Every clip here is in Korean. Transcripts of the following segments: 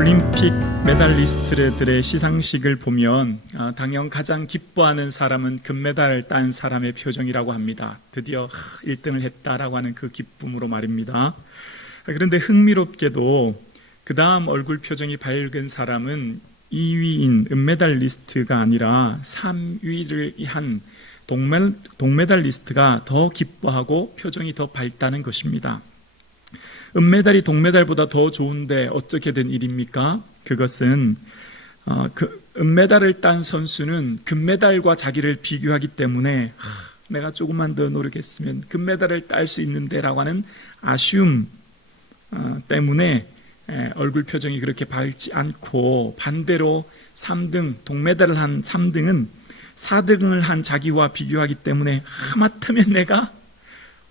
올림픽 메달리스트들의 시상식을 보면 당연 가장 기뻐하는 사람은 금메달을 딴 사람의 표정이라고 합니다. 드디어 1등을 했다라고 하는 그 기쁨으로 말입니다. 그런데 흥미롭게도 그 다음 얼굴 표정이 밝은 사람은 2위인 은메달리스트가 아니라 3위를 한 동메달리스트가 더 기뻐하고 표정이 더 밝다는 것입니다. 은메달이 동메달보다 더 좋은데 어떻게 된 일입니까? 그것은 은메달을 딴 선수는 금메달과 자기를 비교하기 때문에 내가 조금만 더 노력했으면 금메달을 딸 수 있는데 라고 하는 아쉬움 때문에 얼굴 표정이 그렇게 밝지 않고, 반대로 3등, 동메달을 한 3등은 4등을 한 자기와 비교하기 때문에 하마터면 내가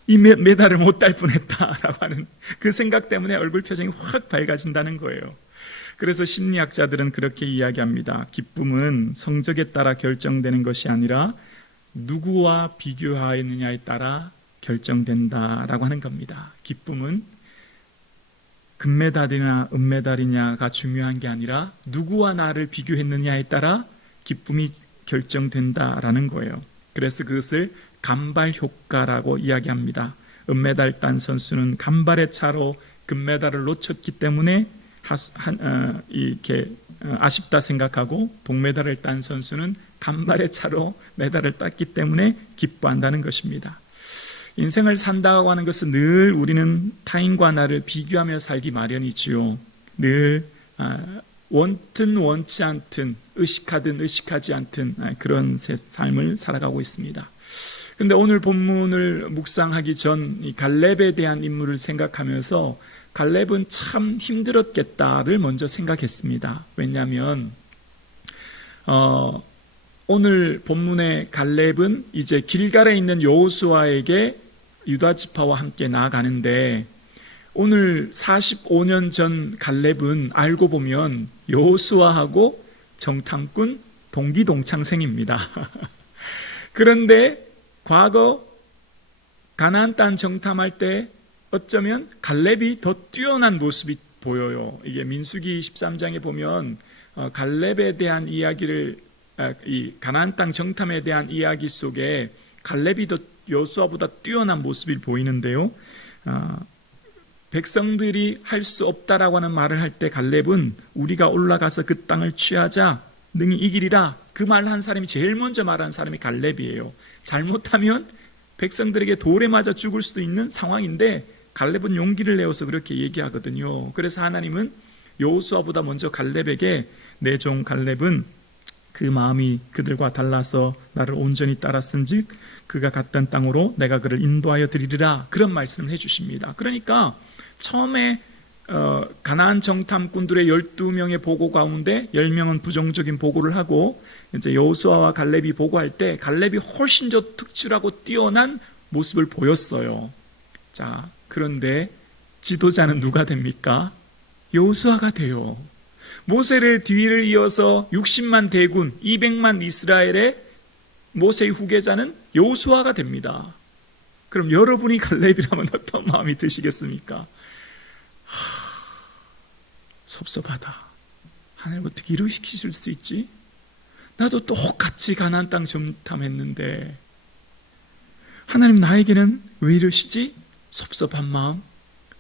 이 메달을 못 딸 뻔했다라고 하는 그 생각 때문에 얼굴 표정이 확 밝아진다는 거예요. 그래서 심리학자들은 그렇게 이야기합니다. 기쁨은 성적에 따라 결정되는 것이 아니라 누구와 비교하였느냐에 따라 결정된다라고 하는 겁니다. 기쁨은 금메달이나 은메달이냐가 중요한 게 아니라 누구와 나를 비교했느냐에 따라 기쁨이 결정된다라는 거예요. 그래서 그것을 간발 효과라고 이야기합니다. 은메달 딴 선수는 간발의 차로 금메달을 놓쳤기 때문에 이렇게 아쉽다 생각하고, 동메달을 딴 선수는 간발의 차로 메달을 땄기 때문에 기뻐한다는 것입니다. 인생을 산다고 하는 것은 늘 우리는 타인과 나를 비교하며 살기 마련이지요. 늘 원든 원치 않든, 의식하든 의식하지 않든 그런 삶을 살아가고 있습니다. 그런데 오늘 본문을 묵상하기 전 이 갈렙에 대한 인물을 생각하면서 갈렙은 참 힘들었겠다를 먼저 생각했습니다. 왜냐하면 오늘 본문의 갈렙은 이제 길갈에 있는 여호수아에게 유다 지파와 함께 나아가는데, 오늘 45년 전 갈렙은 알고 보면 여호수아하고 정탐꾼 동기동창생입니다. 그런데 과거 가나안 땅 정탐할 때 어쩌면 갈렙이 더 뛰어난 모습이 보여요. 이게 민수기 13장에 보면 갈렙에 대한 이야기를, 이 가나안 땅 정탐에 대한 이야기 속에 갈렙이 더 여호수아보다 뛰어난 모습이 보이는데요. 백성들이 할 수 없다라고 하는 말을 할 때 갈렙은 우리가 올라가서 그 땅을 취하자 능히 이기리라, 그 말 한 사람이 제일 먼저 말한 사람이 갈렙이에요. 잘못하면 백성들에게 돌에 맞아 죽을 수도 있는 상황인데 갈렙은 용기를 내어서 그렇게 얘기하거든요. 그래서 하나님은 여호수아보다 먼저 갈렙에게 내 종 갈렙은 그 마음이 그들과 달라서 나를 온전히 따랐은즉 그가 갔던 땅으로 내가 그를 인도하여 드리리라, 그런 말씀을 해주십니다. 그러니까 처음에 가나안 정탐꾼들의 12명의 보고 가운데 10명은 부정적인 보고를 하고, 이제 여호수아와 갈렙이 보고할 때 갈렙이 훨씬 더 특출하고 뛰어난 모습을 보였어요. 자, 그런데 지도자는 누가 됩니까? 여호수아가 돼요. 모세를 뒤를 이어서 60만 대군, 200만 이스라엘의 모세의 후계자는 여호수아가 됩니다. 그럼 여러분이 갈렙이라면 어떤 마음이 드시겠습니까? 섭섭하다. 하나님 어떻게 이렇게 시키실 수 있지? 나도 똑같이 가나안 땅 정탐했는데 하나님 나에게는 왜 이러시지? 섭섭한 마음,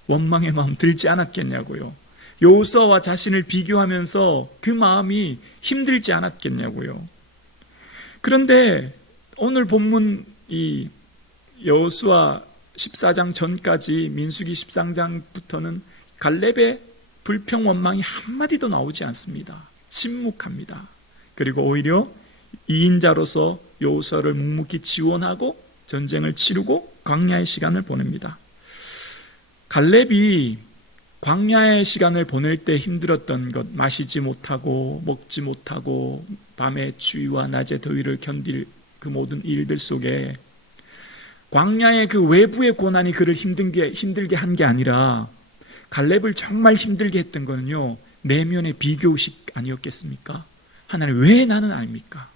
원망의 마음 들지 않았겠냐고요. 여호수아와 자신을 비교하면서 그 마음이 힘들지 않았겠냐고요. 그런데 오늘 본문 이 여호수아 14장 전까지 민수기 13장부터는 갈렙의 불평 원망이 한마디도 나오지 않습니다. 침묵합니다. 그리고 오히려 2인자로서 여호수아를 묵묵히 지원하고 전쟁을 치르고 광야의 시간을 보냅니다. 갈렙이 광야의 시간을 보낼 때 힘들었던 것, 마시지 못하고 먹지 못하고 밤의 추위와 낮의 더위를 견딜 그 모든 일들 속에 광야의 그 외부의 고난이 그를 힘들게 한 게 아니라, 갈렙을 정말 힘들게 했던 거는요, 내면의 비교의식 아니었겠습니까? 하나님 왜 나는 아닙니까?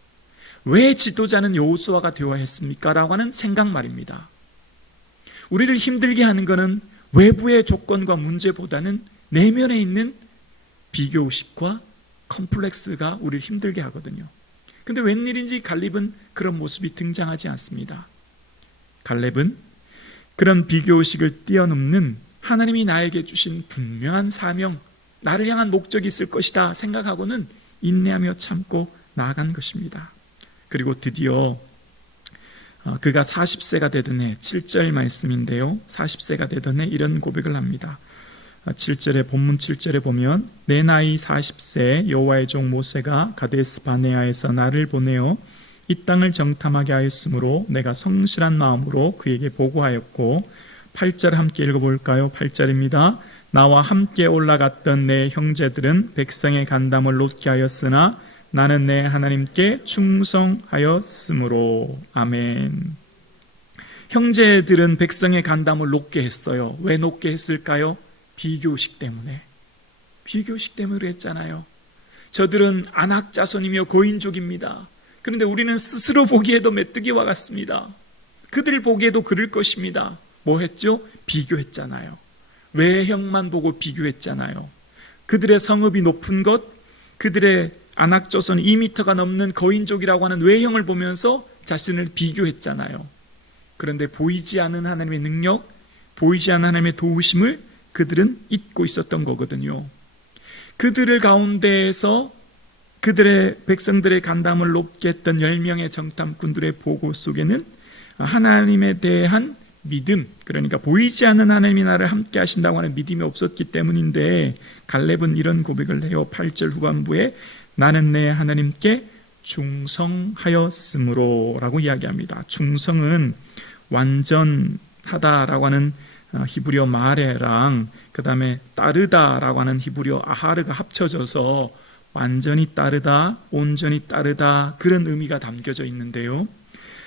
왜 지도자는 여호수아가 되어야 했습니까? 라고 하는 생각 말입니다. 우리를 힘들게 하는 것은 외부의 조건과 문제보다는 내면에 있는 비교의식과 컴플렉스가 우리를 힘들게 하거든요. 근데 웬일인지 갈렙은 그런 모습이 등장하지 않습니다. 갈렙은 그런 비교의식을 뛰어넘는 하나님이 나에게 주신 분명한 사명, 나를 향한 목적이 있을 것이다 생각하고는 인내하며 참고 나아간 것입니다. 그리고 드디어 그가 40세가 되던 해, 7절 말씀인데요, 40세가 되던 해 이런 고백을 합니다. 7절에, 본문 7절에 보면, 내 나이 40세 여호와의 종 모세가 가데스 바네아에서 나를 보내어 이 땅을 정탐하게 하였으므로 내가 성실한 마음으로 그에게 보고하였고, 8절 함께 읽어볼까요? 8절입니다. 나와 함께 올라갔던 내 형제들은 백성의 간담을 놓게 하였으나 나는 내 하나님께 충성하였으므로. 아멘. 형제들은 백성의 간담을 놓게 했어요. 왜 놓게 했을까요? 비교의식 때문에. 비교의식 때문에 그랬잖아요. 저들은 안악 자손이며 고인족입니다. 그런데 우리는 스스로 보기에도 메뚜기와 같습니다. 그들 보기에도 그럴 것입니다. 뭐 했죠? 비교했잖아요. 외형만 보고 비교했잖아요. 그들의 성읍이 높은 것, 그들의 안악 자손이 2m가 넘는 거인족이라고 하는 외형을 보면서 자신을 비교했잖아요. 그런데 보이지 않는 하나님의 능력, 보이지 않는 하나님의 도우심을 그들은 잊고 있었던 거거든요. 그들을 가운데에서 그들의 백성들의 간담을 높게 했던 10명의 정탐꾼들의 보고 속에는 하나님에 대한 믿음, 그러니까 보이지 않는 하나님이 나를 함께 하신다고 하는 믿음이 없었기 때문인데, 갈렙은 이런 고백을 해요. 8절 후반부에 나는 내 하나님께 충성하였으므로 라고 이야기합니다. 충성은 완전하다라고 하는 히브리어 마레랑 그 다음에 따르다라고 하는 히브리어 아하르가 합쳐져서 완전히 따르다, 온전히 따르다, 그런 의미가 담겨져 있는데요,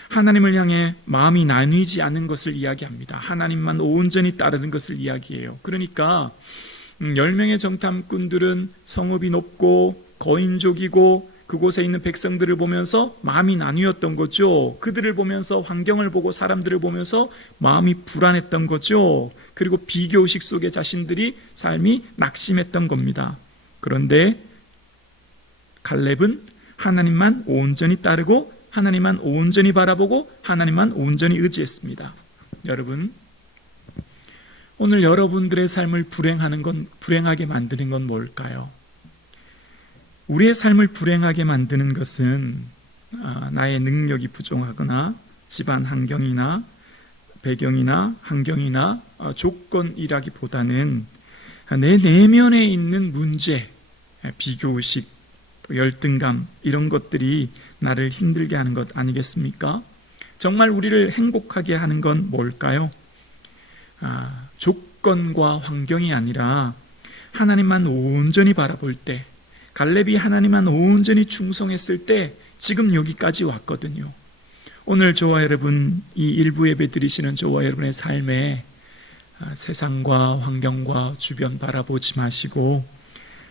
하나님을 향해 마음이 나뉘지 않는 것을 이야기합니다. 하나님만 온전히 따르는 것을 이야기해요. 그러니까 10명의 정탐꾼들은 성읍이 높고 거인족이고 그곳에 있는 백성들을 보면서 마음이 나뉘었던 거죠. 그들을 보면서, 환경을 보고 사람들을 보면서 마음이 불안했던 거죠. 그리고 비교의식 속에 자신들이 삶이 낙심했던 겁니다. 그런데 갈렙은 하나님만 온전히 따르고 하나님만 온전히 바라보고 하나님만 온전히 의지했습니다. 여러분, 오늘 여러분들의 삶을 불행하게 만드는 건 뭘까요? 우리의 삶을 불행하게 만드는 것은 나의 능력이 부족하거나 집안 환경이나 배경이나 환경이나 조건이라기보다는 내 내면에 있는 문제, 비교의식, 열등감, 이런 것들이 나를 힘들게 하는 것 아니겠습니까? 정말 우리를 행복하게 하는 건 뭘까요? 조건과 환경이 아니라 하나님만 온전히 바라볼 때, 갈렙이 하나님만 온전히 충성했을 때 지금 여기까지 왔거든요. 오늘 저와 여러분, 이 일부 예배 드리시는 저와 여러분의 삶에 세상과 환경과 주변 바라보지 마시고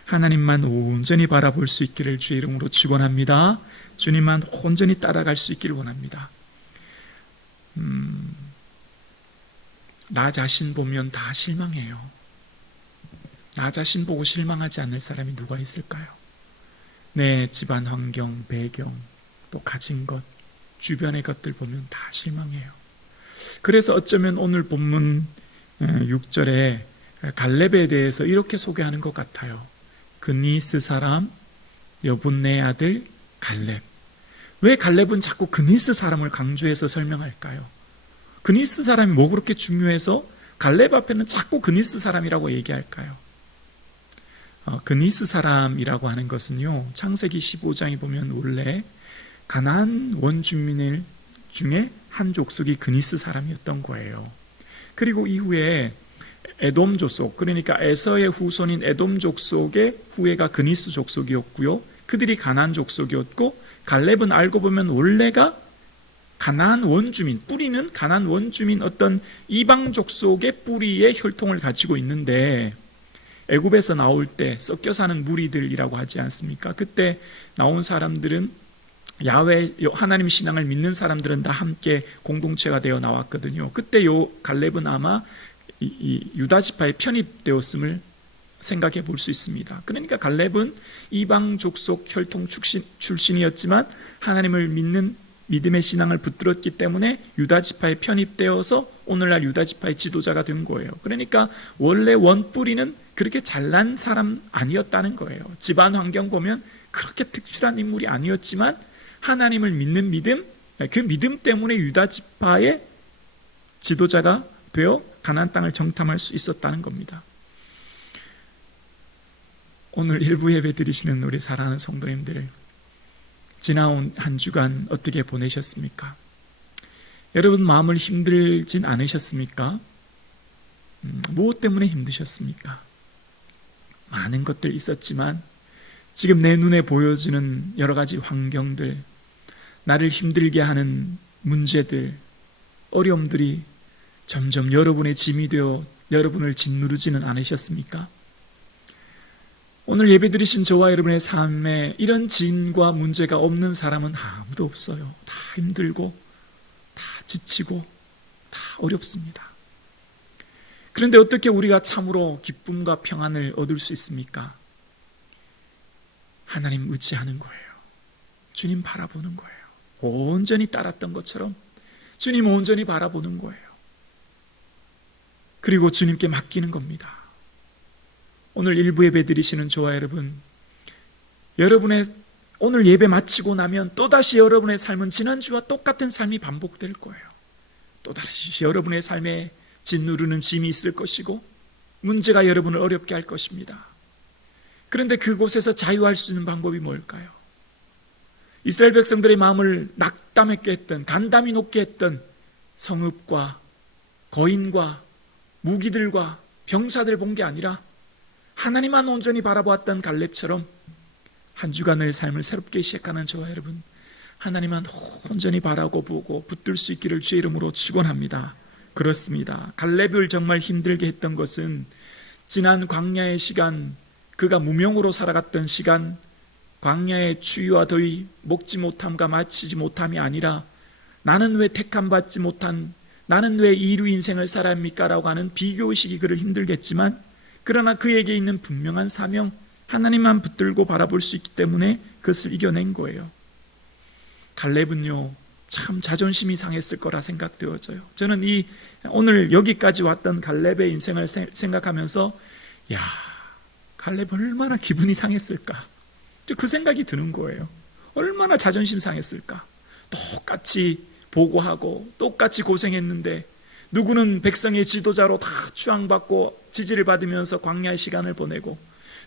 하나님만 온전히 바라볼 수 있기를 주의 이름으로 축원합니다. 주님만 온전히 따라갈 수 있기를 원합니다. 나 자신 보면 다 실망해요. 나 자신 보고 실망하지 않을 사람이 누가 있을까요? 내 집안 환경, 배경, 또 가진 것, 주변의 것들 보면 다 실망해요. 그래서 어쩌면 오늘 본문 6절에 갈렙에 대해서 이렇게 소개하는 것 같아요. 그니스 사람 여분네 아들 갈렙. 왜 갈렙은 자꾸 그니스 사람을 강조해서 설명할까요? 그니스 사람이 뭐 그렇게 중요해서 갈렙 앞에는 자꾸 그니스 사람이라고 얘기할까요? 그니스 사람이라고 하는 것은요, 창세기 15장에 보면 원래 가나안 원주민 중에 한 족속이 그니스 사람이었던 거예요. 그리고 이후에 에돔 족속, 그러니까 에서의 후손인 에돔 족속의 후예가 그니스 족속이었고요, 그들이 가나안 족속이었고, 갈렙은 알고 보면 원래가 가나안 원주민, 뿌리는 가나안 원주민 어떤 이방 족속의 뿌리의 혈통을 가지고 있는데, 애굽에서 나올 때 섞여 사는 무리들이라고 하지 않습니까? 그때 나온 사람들은 야훼 하나님 신앙을 믿는 사람들은 다 함께 공동체가 되어 나왔거든요. 그때 요 갈렙은 아마 이 유다 지파에 편입되었음을 생각해 볼 수 있습니다. 그러니까 갈렙은 이방 족속 혈통 출신이었지만 하나님을 믿는 믿음의 신앙을 붙들었기 때문에 유다 지파에 편입되어서 오늘날 유다 지파의 지도자가 된 거예요. 그러니까 원래 원뿌리는 그렇게 잘난 사람 아니었다는 거예요. 집안 환경 보면 그렇게 특출한 인물이 아니었지만 하나님을 믿는 믿음, 그 믿음 때문에 유다 지파의 지도자가 되어 가나안 땅을 정탐할 수 있었다는 겁니다. 오늘 일부 예배 드리시는 우리 사랑하는 성도님들, 지나온 한 주간 어떻게 보내셨습니까? 여러분 마음을 힘들진 않으셨습니까? 무엇 때문에 힘드셨습니까? 많은 것들 있었지만 지금 내 눈에 보여지는 여러 가지 환경들, 나를 힘들게 하는 문제들, 어려움들이 점점 여러분의 짐이 되어 여러분을 짓누르지는 않으셨습니까? 오늘 예배드리신 저와 여러분의 삶에 이런 짐과 문제가 없는 사람은 아무도 없어요. 다 힘들고 다 지치고 다 어렵습니다. 그런데 어떻게 우리가 참으로 기쁨과 평안을 얻을 수 있습니까? 하나님 의지하는 거예요. 주님 바라보는 거예요. 온전히 따랐던 것처럼 주님 온전히 바라보는 거예요. 그리고 주님께 맡기는 겁니다. 오늘 일부 예배 드리시는 저와 여러분의 오늘 예배 마치고 나면 또다시 여러분의 삶은 지난주와 똑같은 삶이 반복될 거예요. 또다시 여러분의 삶에 짓누르는 짐이 있을 것이고 문제가 여러분을 어렵게 할 것입니다. 그런데 그곳에서 자유할 수 있는 방법이 뭘까요? 이스라엘 백성들의 마음을 낙담했게 했던, 간담이 높게 했던 성읍과 거인과 무기들과 병사들 본 게 아니라 하나님만 온전히 바라보았던 갈렙처럼 한 주간의 삶을 새롭게 시작하는 저와 여러분, 하나님만 온전히 바라보고 붙들 수 있기를 주의 이름으로 축원합니다. 그렇습니다. 갈렙을 정말 힘들게 했던 것은 지난 광야의 시간, 그가 무명으로 살아갔던 시간, 광야의 추위와 더위, 먹지 못함과 마치지 못함이 아니라 나는 왜 택함받지 못한, 나는 왜 이루 인생을 살아야 합니까? 라고 하는 비교의식이 그를 힘들게 했지만 그러나 그에게 있는 분명한 사명, 하나님만 붙들고 바라볼 수 있기 때문에 그것을 이겨낸 거예요. 갈렙은요, 참 자존심이 상했을 거라 생각되어져요. 저는 오늘 여기까지 왔던 갈렙의 인생을 생각하면서 야, 갈렙 얼마나 기분이 상했을까? 그 생각이 드는 거예요. 얼마나 자존심 상했을까? 똑같이 보고하고 똑같이 고생했는데 누구는 백성의 지도자로 다 추앙받고 지지를 받으면서 광야의 시간을 보내고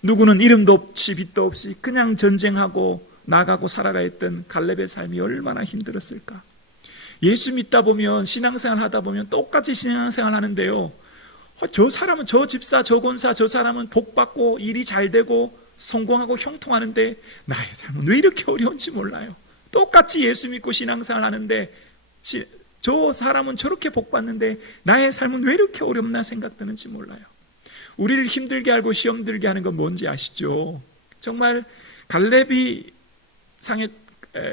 누구는 이름도 없이 빛도 없이 그냥 전쟁하고 나가고 살아가 했던 갈렙의 삶이 얼마나 힘들었을까? 예수 믿다 보면 신앙생활 하다 보면 똑같이 신앙생활 하는데요, 저 사람은 저 집사 저 권사 저 사람은 복받고 일이 잘 되고 성공하고 형통하는데 나의 삶은 왜 이렇게 어려운지 몰라요. 똑같이 예수 믿고 신앙생활 하는데 저 사람은 저렇게 복받는데 나의 삶은 왜 이렇게 어렵나 생각되는지 몰라요. 우리를 힘들게 하고 시험 들게 하는 건 뭔지 아시죠? 정말 갈렙이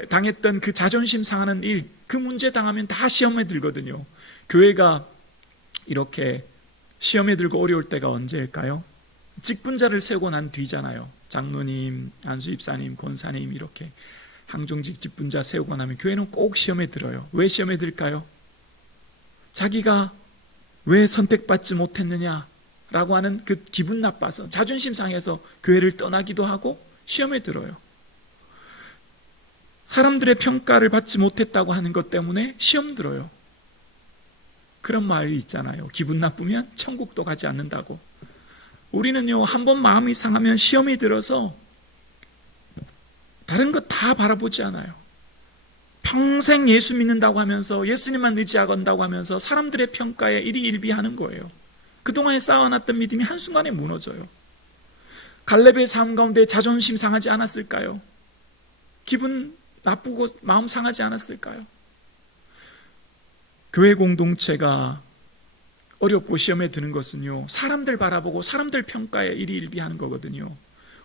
당했던 그 자존심 상하는 일, 그 문제 당하면 다 시험에 들거든요. 교회가 이렇게 시험에 들고 어려울 때가 언제일까요? 직분자를 세우고 난 뒤잖아요. 장로님, 안수 집사님, 권사님 이렇게 항종직 직분자 세우고 나면 교회는 꼭 시험에 들어요. 왜 시험에 들까요? 자기가 왜 선택받지 못했느냐라고 하는 그 기분 나빠서 자존심 상해서 교회를 떠나기도 하고 시험에 들어요. 사람들의 평가를 받지 못했다고 하는 것 때문에 시험 들어요. 그런 말이 있잖아요. 기분 나쁘면 천국도 가지 않는다고. 우리는요, 한번 마음이 상하면 시험이 들어서 다른 것 다 바라보지 않아요. 평생 예수 믿는다고 하면서 예수님만 의지하건다고 하면서 사람들의 평가에 일희일비하는 거예요. 그동안에 쌓아놨던 믿음이 한순간에 무너져요. 갈렙의 삶 가운데 자존심 상하지 않았을까요? 기분 나쁘고 마음 상하지 않았을까요? 교회 공동체가 어렵고 시험에 드는 것은요, 사람들 바라보고 사람들 평가에 일희일비하는 거거든요.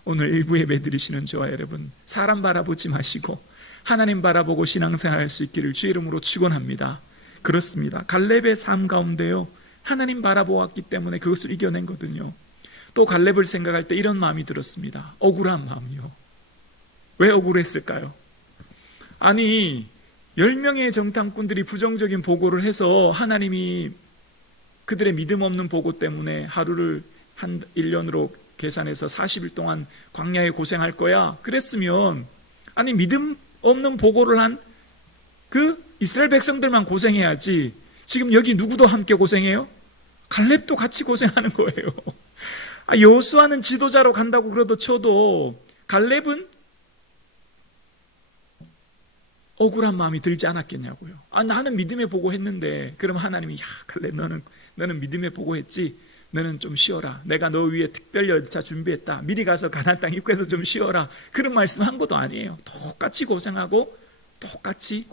오늘 일부 예배 드리시는 저와 여러분, 사람 바라보지 마시고 하나님 바라보고 신앙생활할 수 있기를 주의 이름으로 축원합니다. 그렇습니다. 갈렙의 삶 가운데요, 하나님 바라보았기 때문에 그것을 이겨낸 거거든요. 또 갈렙을 생각할 때 이런 마음이 들었습니다. 억울한 마음이요. 왜 억울했을까요? 아니 10명의 정탐꾼들이 부정적인 보고를 해서 하나님이 그들의 믿음 없는 보고 때문에 하루를 한 1년으로 계산해서 40일 동안 광야에 고생할 거야. 그랬으면 아니 믿음 없는 보고를 한 그 이스라엘 백성들만 고생해야지. 지금 여기 누구도 함께 고생해요? 갈렙도 같이 고생하는 거예요. 여호수아는 지도자로 간다고 그러도 쳐도 갈렙은 억울한 마음이 들지 않았겠냐고요. 나는 믿음의 보고했는데. 그럼 하나님이 야 갈렙 너는 믿음의 보고했지. 너는 좀 쉬어라. 내가 너 위해 특별 열차 준비했다. 미리 가서 가나안 땅 입구에서 좀 쉬어라. 그런 말씀 한 것도 아니에요. 똑같이 고생하고 똑같이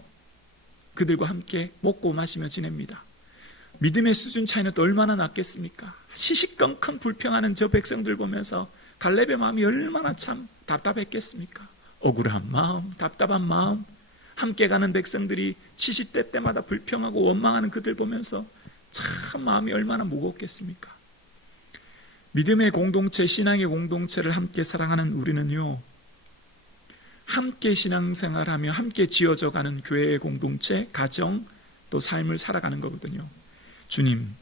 그들과 함께 먹고 마시며 지냅니다. 믿음의 수준 차이는 또 얼마나 났겠습니까? 시시껄컹 불평하는 저 백성들 보면서 갈렙의 마음이 얼마나 참 답답했겠습니까? 억울한 마음, 답답한 마음, 함께 가는 백성들이 시시때 때마다 불평하고 원망하는 그들 보면서 참 마음이 얼마나 무겁겠습니까? 믿음의 공동체, 신앙의 공동체를 함께 사랑하는 우리는요, 함께 신앙생활하며 함께 지어져가는 교회의 공동체, 가정, 또 삶을 살아가는 거거든요. 주님,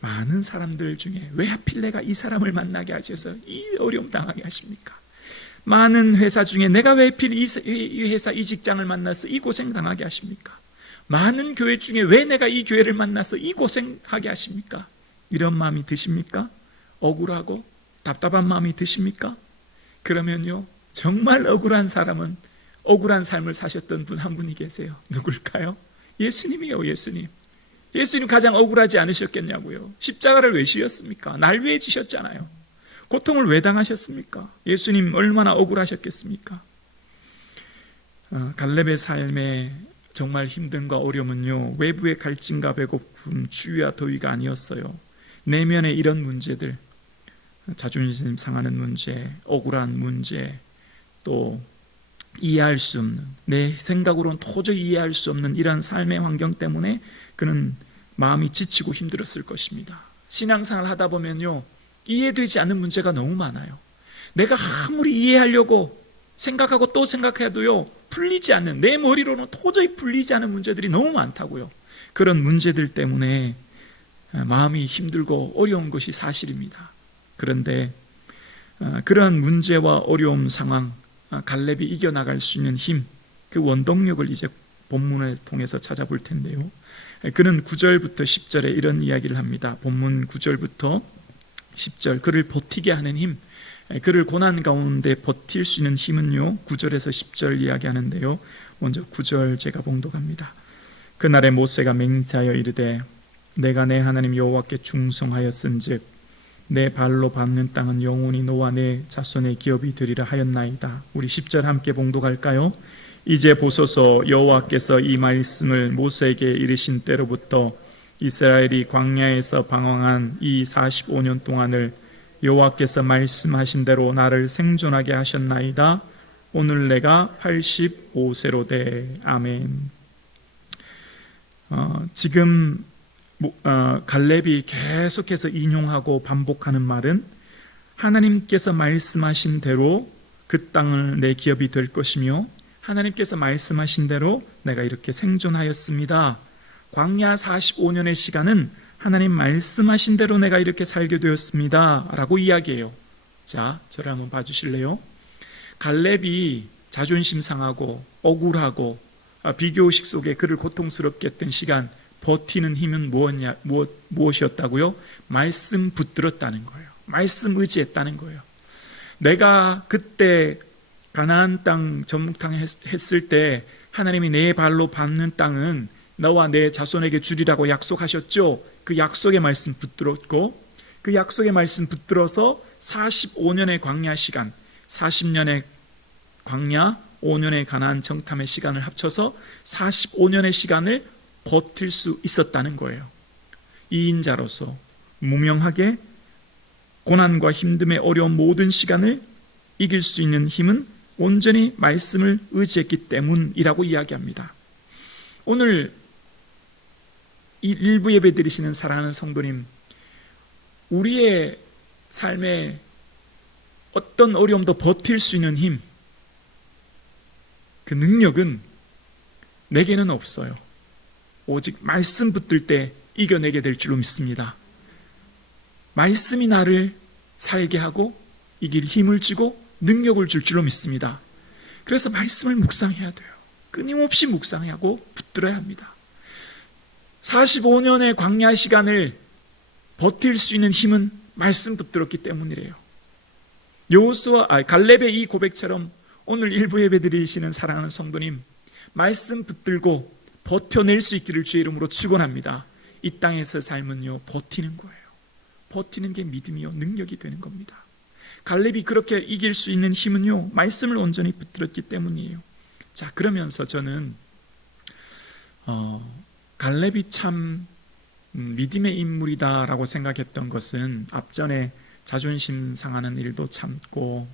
많은 사람들 중에 왜 하필 내가 이 사람을 만나게 하셔서 이 어려움 당하게 하십니까? 많은 회사 중에 내가 왜 하필 이 회사, 이 직장을 만나서 이 고생 당하게 하십니까? 많은 교회 중에 왜 내가 이 교회를 만나서 이 고생하게 하십니까? 이런 마음이 드십니까? 억울하고 답답한 마음이 드십니까? 그러면요, 정말 억울한 사람은 억울한 삶을 사셨던 분 한 분이 계세요. 누굴까요? 예수님이요. 예수님 가장 억울하지 않으셨겠냐고요. 십자가를 왜 지셨습니까? 날 위해 지셨잖아요. 고통을 왜 당하셨습니까? 예수님 얼마나 억울하셨겠습니까? 갈렙의 삶에 정말 힘듦과 어려움은요, 외부의 갈증과 배고픔, 추위와 더위가 아니었어요. 내면의 이런 문제들, 자존심 상하는 문제, 억울한 문제, 또 이해할 수 없는, 내 생각으로는 도저히 이해할 수 없는 이러한 삶의 환경 때문에 그는 마음이 지치고 힘들었을 것입니다. 신앙생활 하다 보면요, 이해되지 않는 문제가 너무 많아요. 내가 아무리 이해하려고 생각하고 또 생각해도요, 풀리지 않는, 내 머리로는 도저히 풀리지 않은 문제들이 너무 많다고요. 그런 문제들 때문에 마음이 힘들고 어려운 것이 사실입니다. 그런데 그러한 문제와 어려움 상황, 갈렙이 이겨나갈 수 있는 힘, 그 원동력을 이제 본문을 통해서 찾아볼 텐데요, 그는 9절부터 10절에 이런 이야기를 합니다. 본문 9절부터 10절, 그를 버티게 하는 힘, 그를 고난 가운데 버틸 수 있는 힘은요, 9절에서 10절 이야기하는데요, 먼저 9절 제가 봉독합니다. 그날에 모세가 맹세하여 이르되 내가 내 하나님 여호와께 충성하였은즉 내 발로 밟는 땅은 영원히 너와 내 자손의 기업이 되리라 하였나이다. 우리 10절 함께 봉독할까요? 이제 보소서, 여호와께서 이 말씀을 모세에게 이르신 때로부터 이스라엘이 광야에서 방황한 이 45년 동안을 여호와께서 말씀하신 대로 나를 생존하게 하셨나이다. 오늘 내가 85세로 돼. 아멘. 지금 갈렙이 계속해서 인용하고 반복하는 말은 하나님께서 말씀하신 대로 그 땅을 내 기업이 될 것이며 하나님께서 말씀하신 대로 내가 이렇게 생존하였습니다. 광야 45년의 시간은 하나님 말씀하신 대로 내가 이렇게 살게 되었습니다 라고 이야기해요. 자, 저를 한번 봐주실래요? 갈렙이 자존심 상하고 억울하고 비교의식 속에 그를 고통스럽게 했던 시간, 버티는 힘은 무엇이었다고요? 말씀 붙들었다는 거예요. 말씀 의지했다는 거예요. 내가 그때 가나안 땅 전묵탕 했을 때 하나님이 내 발로 밟는 땅은 너와 내 자손에게 주리라고 약속하셨죠. 그 약속의 말씀 붙들었고, 그 약속의 말씀 붙들어서 45년의 광야 시간, 40년의 광야, 5년의 가나안 정탐의 시간을 합쳐서 45년의 시간을 버틸 수 있었다는 거예요. 이인자로서 무명하게 고난과 힘듦의 어려운 모든 시간을 이길 수 있는 힘은 온전히 말씀을 의지했기 때문이라고 이야기합니다. 오늘 이 일부 예배 드리시는 사랑하는 성도님, 우리의 삶의 어떤 어려움도 버틸 수 있는 힘, 그 능력은 내게는 없어요. 오직 말씀 붙들 때 이겨내게 될 줄로 믿습니다. 말씀이 나를 살게 하고 이길 힘을 주고 능력을 줄 줄로 믿습니다. 그래서 말씀을 묵상해야 돼요. 끊임없이 묵상하고 붙들어야 합니다. 45년의 광야 시간을 버틸 수 있는 힘은 말씀 붙들었기 때문이래요. 갈렙의 이 고백처럼 오늘 일부 예배 드리시는 사랑하는 성도님, 말씀 붙들고 버텨낼 수 있기를 주의 이름으로 축원합니다. 이 땅에서 삶은요, 버티는 거예요. 버티는 게 믿음이요, 능력이 되는 겁니다. 갈렙이 그렇게 이길 수 있는 힘은요, 말씀을 온전히 붙들었기 때문이에요. 자, 그러면서 저는 갈렙이 참 믿음의 인물이다라고 생각했던 것은 앞전에 자존심 상하는 일도 참고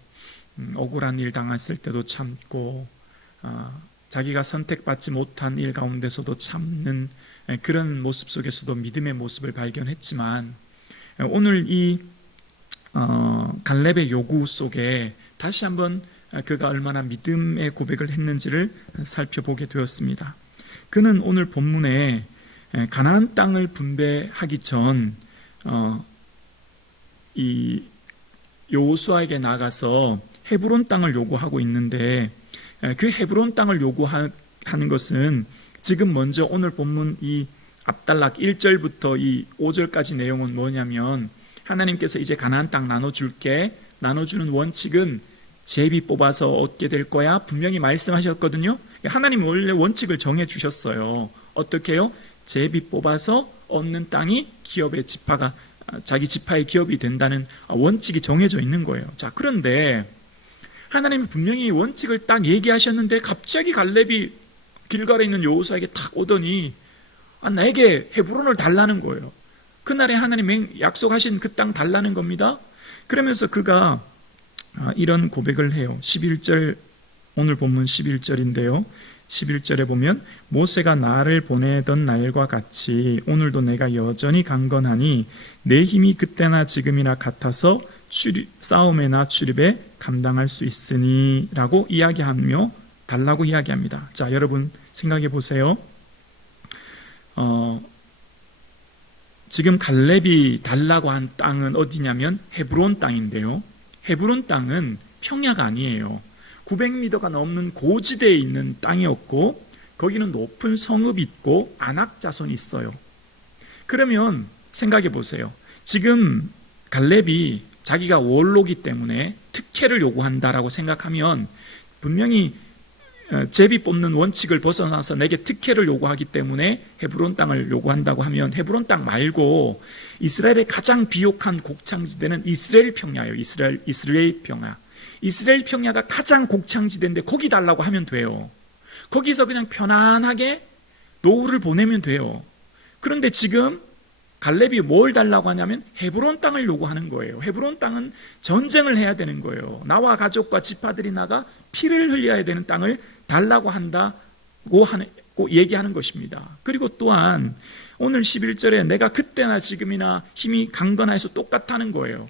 억울한 일 당했을 때도 참고 자기가 선택받지 못한 일 가운데서도 참는 그런 모습 속에서도 믿음의 모습을 발견했지만 오늘 이 갈렙의 요구 속에 다시 한번 그가 얼마나 믿음의 고백을 했는지를 살펴보게 되었습니다. 그는 오늘 본문에 가나안 땅을 분배하기 전 이 여호수아에게 나가서 헤브론 땅을 요구하고 있는데 그 헤브론 땅을 요구하는 것은 지금 먼저 오늘 본문 이 압달락 1절부터 이 5절까지 내용은 뭐냐면 하나님께서 이제 가나안 땅 나눠줄게, 나눠주는 원칙은 제비 뽑아서 얻게 될 거야 분명히 말씀하셨거든요. 하나님이 원래 원칙을 정해주셨어요. 어떻게 해요? 제비 뽑아서 얻는 땅이 기업의 지파가 자기 지파의 기업이 된다는 원칙이 정해져 있는 거예요. 자, 그런데 하나님이 분명히 원칙을 딱 얘기하셨는데 갑자기 갈렙이 길갈에 있는 여호수아에게 탁 오더니 나에게 헤브론을 달라는 거예요. 그날에 하나님 약속하신 그 땅 달라는 겁니다. 그러면서 그가 이런 고백을 해요. 11절, 오늘 본문 11절인데요 11절에 보면 모세가 나를 보내던 날과 같이 오늘도 내가 여전히 강건하니 내 힘이 그때나 지금이나 같아서 싸움에나 출입에 감당할 수 있으니 라고 이야기하며 달라고 이야기합니다. 자, 여러분 생각해 보세요. 지금 갈렙이 달라고 한 땅은 어디냐면 헤브론 땅인데요. 헤브론 땅은 평야가 아니에요. 900m가 넘는 고지대에 있는 땅이었고 거기는 높은 성읍이 있고 아낙 자손이 있어요. 그러면 생각해 보세요. 지금 갈렙이 자기가 원로기 때문에 특혜를 요구한다라고 생각하면 분명히 제비 뽑는 원칙을 벗어나서 내게 특혜를 요구하기 때문에 헤브론 땅을 요구한다고 하면 헤브론 땅 말고 이스라엘의 가장 비옥한 곡창지대는 이스라엘 평야예요. 이스라엘 평야. 이스라엘 평야가 가장 곡창지대인데 거기 달라고 하면 돼요. 거기서 그냥 편안하게 노후를 보내면 돼요. 그런데 지금 갈렙이 뭘 달라고 하냐면 헤브론 땅을 요구하는 거예요. 헤브론 땅은 전쟁을 해야 되는 거예요. 나와 가족과 지파들이 나가 피를 흘려야 되는 땅을 달라고 한다고 얘기하는 것입니다. 그리고 또한 오늘 11절에 내가 그때나 지금이나 힘이 강건해서 똑같다는 거예요.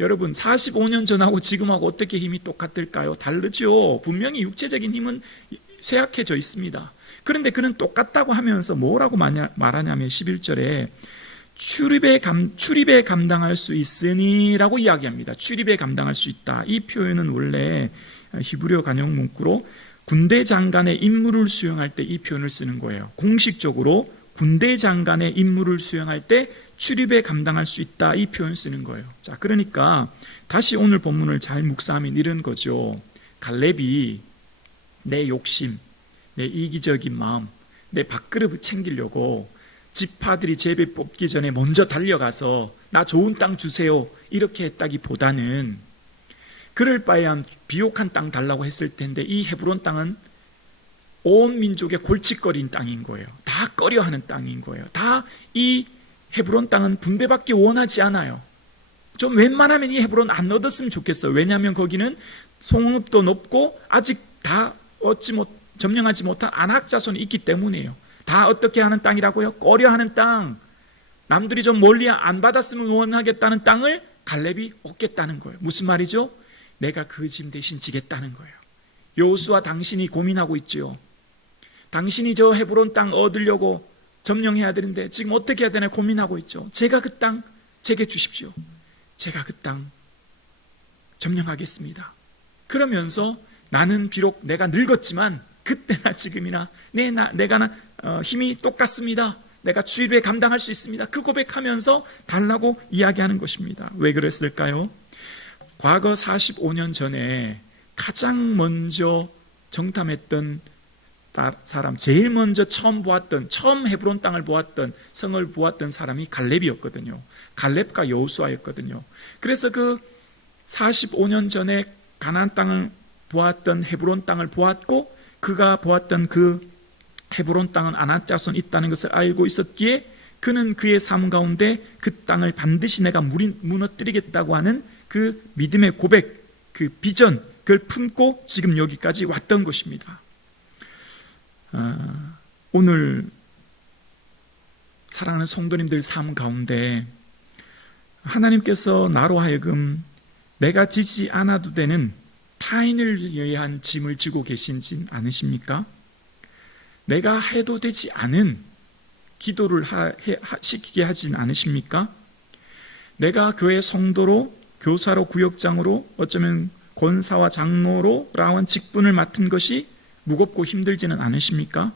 여러분 45년 전하고 지금하고 어떻게 힘이 똑같을까요? 다르죠. 분명히 육체적인 힘은 쇠약해져 있습니다. 그런데 그는 똑같다고 하면서 뭐라고 말하냐면 11절에 출입에 감당할 수 있으니 라고 이야기합니다. 출입에 감당할 수 있다. 이 표현은 원래 히브리어 간역 문구로 군대 장관의 임무를 수행할 때 이 표현을 쓰는 거예요. 공식적으로 군대 장관의 임무를 수행할 때 출입에 감당할 수 있다. 이 표현 쓰는 거예요. 자, 그러니까 다시 오늘 본문을 잘 묵상하면 이런 거죠. 갈렙이 내 욕심, 내 이기적인 마음, 내 밥그릇을 챙기려고 지파들이 제비 뽑기 전에 먼저 달려가서 나 좋은 땅 주세요 이렇게 했다기보다는 그럴 바에야 비옥한 땅 달라고 했을 텐데 이 헤브론 땅은 온 민족의 골칫거리인 땅인 거예요. 다 꺼려하는 땅인 거예요. 다 이 헤브론 땅은 분배받기 원하지 않아요. 좀 웬만하면 이 헤브론 안 얻었으면 좋겠어요. 왜냐하면 거기는 성읍도 높고 아직 다 점령하지 못한 아낙 자손이 있기 때문이에요. 다 어떻게 하는 땅이라고요? 꺼려하는 땅. 남들이 좀 멀리 안 받았으면 원하겠다는 땅을 갈렙이 얻겠다는 거예요. 무슨 말이죠? 내가 그 짐 대신 지겠다는 거예요. 여호수아, 당신이 고민하고 있죠. 당신이 저 헤브론 땅 얻으려고 점령해야 되는데 지금 어떻게 해야 되나 고민하고 있죠. 제가 그 땅 제게 주십시오. 제가 그 땅 점령하겠습니다. 그러면서 나는 비록 내가 늙었지만 그때나 지금이나 내가 힘이 똑같습니다. 내가 주일에 감당할 수 있습니다. 그 고백하면서 달라고 이야기하는 것입니다. 왜 그랬을까요? 과거 45년 전에 가장 먼저 정탐했던 사람, 제일 먼저 처음 헤브론 땅을 보았던, 성을 보았던 사람이 갈렙이었거든요. 갈렙과 여호수아였거든요. 그래서 그 45년 전에 가나안 땅을 보았던 헤브론 땅을 보았고, 그가 보았던 그 헤브론 땅은 아낙 자손이 있다는 것을 알고 있었기에 그는 그의 삶 가운데 그 땅을 반드시 내가 무너뜨리겠다고 하는 그 믿음의 고백, 그 비전, 그걸 품고 지금 여기까지 왔던 것입니다. 오늘 사랑하는 성도님들 삶 가운데 하나님께서 나로 하여금 내가 지지 않아도 되는 타인을 위한 짐을 지고 계신지 않으십니까? 내가 해도 되지 않은 기도를 시키게 하진 않으십니까? 내가 교회 성도로, 교사로, 구역장으로, 어쩌면 권사와 장로로 라운 직분을 맡은 것이 무겁고 힘들지는 않으십니까?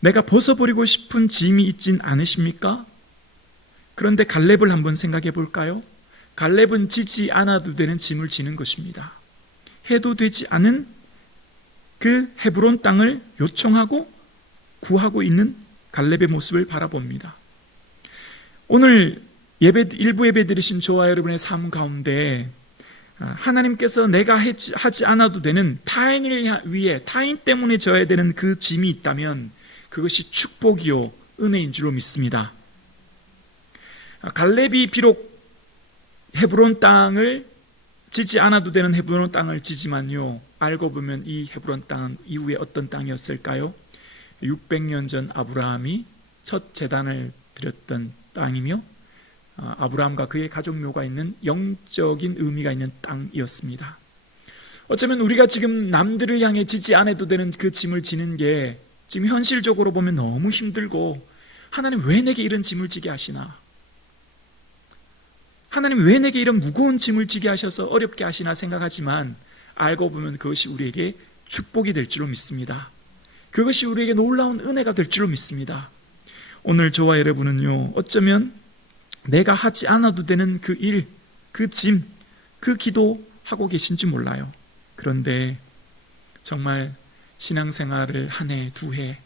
내가 벗어버리고 싶은 짐이 있진 않으십니까? 그런데 갈렙을 한번 생각해 볼까요? 갈렙은 지지 않아도 되는 짐을 지는 것입니다. 해도 되지 않은 그 헤브론 땅을 요청하고 구하고 있는 갈렙의 모습을 바라봅니다. 오늘 일부 예배 드리신 저와 여러분의 삶 가운데 하나님께서 내가 하지 않아도 되는 타인을 위해, 타인 때문에 져야 되는 그 짐이 있다면 그것이 축복이요 은혜인 줄로 믿습니다. 갈렙이 비록 헤브론 땅을 지지 않아도 되는 헤브론 땅을 지지만요, 알고 보면 이 헤브론 땅은 이후에 어떤 땅이었을까요? 600년 전 아브라함이 첫 제단을 드렸던 땅이며 아브라함과 그의 가족묘가 있는 영적인 의미가 있는 땅이었습니다. 어쩌면 우리가 지금 남들을 향해 지지 않아도 되는 그 짐을 지는 게 지금 현실적으로 보면 너무 힘들고, 하나님 왜 내게 이런 짐을 지게 하시나? 하나님 왜 내게 이런 무거운 짐을 지게 하셔서 어렵게 하시나 생각하지만 알고 보면 그것이 우리에게 축복이 될 줄로 믿습니다. 그것이 우리에게 놀라운 은혜가 될 줄로 믿습니다. 오늘 저와 여러분은요, 어쩌면 내가 하지 않아도 되는 그 일, 그 짐, 그 기도하고 계신지 몰라요. 그런데 정말 신앙생활을 한 해, 두 해,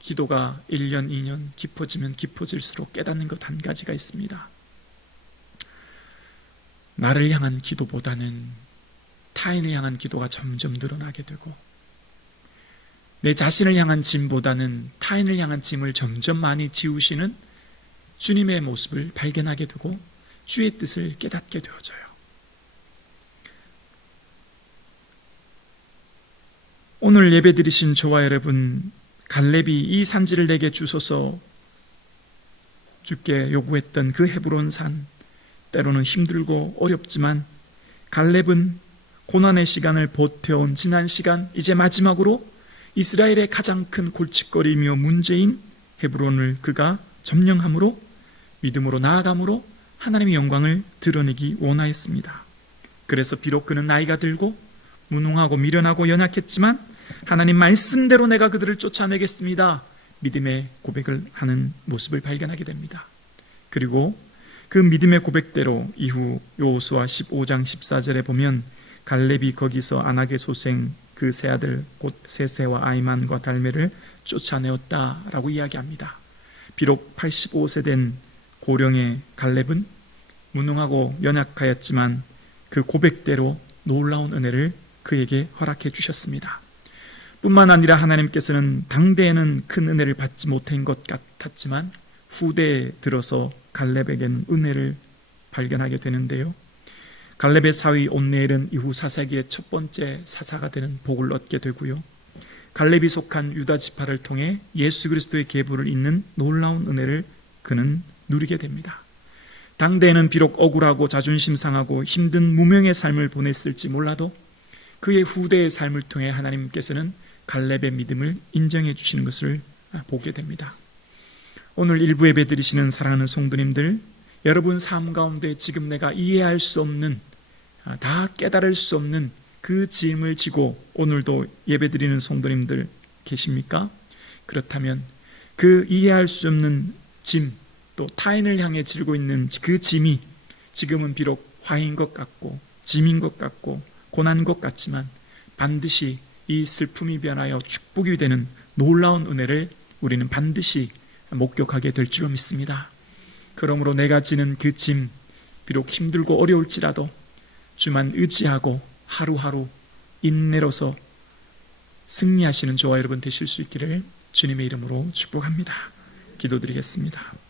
기도가 1년, 2년 깊어지면 깊어질수록 깨닫는 것 한 가지가 있습니다. 나를 향한 기도보다는 타인을 향한 기도가 점점 늘어나게 되고, 내 자신을 향한 짐보다는 타인을 향한 짐을 점점 많이 지우시는 주님의 모습을 발견하게 되고 주의 뜻을 깨닫게 되어져요. 오늘 예배드리신 저와 여러분, 갈렙이 이 산지를 내게 주소서 주께 요구했던 그 헤브론 산, 때로는 힘들고 어렵지만 갈렙은 고난의 시간을 버텨온 지난 시간, 이제 마지막으로 이스라엘의 가장 큰 골칫거리며 문제인 헤브론을 그가 점령함으로, 믿음으로 나아감으로 하나님의 영광을 드러내기 원하였습니다. 그래서 비록 그는 나이가 들고 무능하고 미련하고 연약했지만 하나님 말씀대로 내가 그들을 쫓아내겠습니다, 믿음의 고백을 하는 모습을 발견하게 됩니다. 그리고 그 믿음의 고백대로 이후 여호수아 15장 14절에 보면 갈렙이 거기서 아낙의 소생 그 세 아들 곧 세세와 아이만과 달메를 쫓아내었다라고 이야기합니다. 비록 85세 된 고령의 갈렙은 무능하고 연약하였지만 그 고백대로 놀라운 은혜를 그에게 허락해 주셨습니다. 뿐만 아니라 하나님께서는 당대에는 큰 은혜를 받지 못한 것 같았지만 후대에 들어서 갈렙에겐 은혜를 발견하게 되는데요, 갈렙의 사위 온네엘은 이후 사사기의 첫 번째 사사가 되는 복을 얻게 되고요, 갈렙이 속한 유다 지파를 통해 예수 그리스도의 계보를 잇는 놀라운 은혜를 그는 누리게 됩니다. 당대에는 비록 억울하고 자존심 상하고 힘든 무명의 삶을 보냈을지 몰라도 그의 후대의 삶을 통해 하나님께서는 갈렙의 믿음을 인정해 주시는 것을 보게 됩니다. 오늘 일부 예배 드리시는 사랑하는 성도님들, 여러분 삶 가운데 지금 내가 이해할 수 없는, 다 깨달을 수 없는 그 짐을 지고 오늘도 예배 드리는 성도님들 계십니까? 그렇다면 그 이해할 수 없는 짐, 또 타인을 향해 지고 있는 그 짐이 지금은 비록 화인 것 같고 짐인 것 같고 고난 것 같지만 반드시 이 슬픔이 변하여 축복이 되는 놀라운 은혜를 우리는 반드시 목격하게 될 줄로 믿습니다. 그러므로 내가 지는 그 짐, 비록 힘들고 어려울지라도 주만 의지하고 하루하루 인내로서 승리하시는 저와 여러분 되실 수 있기를 주님의 이름으로 축복합니다. 기도드리겠습니다.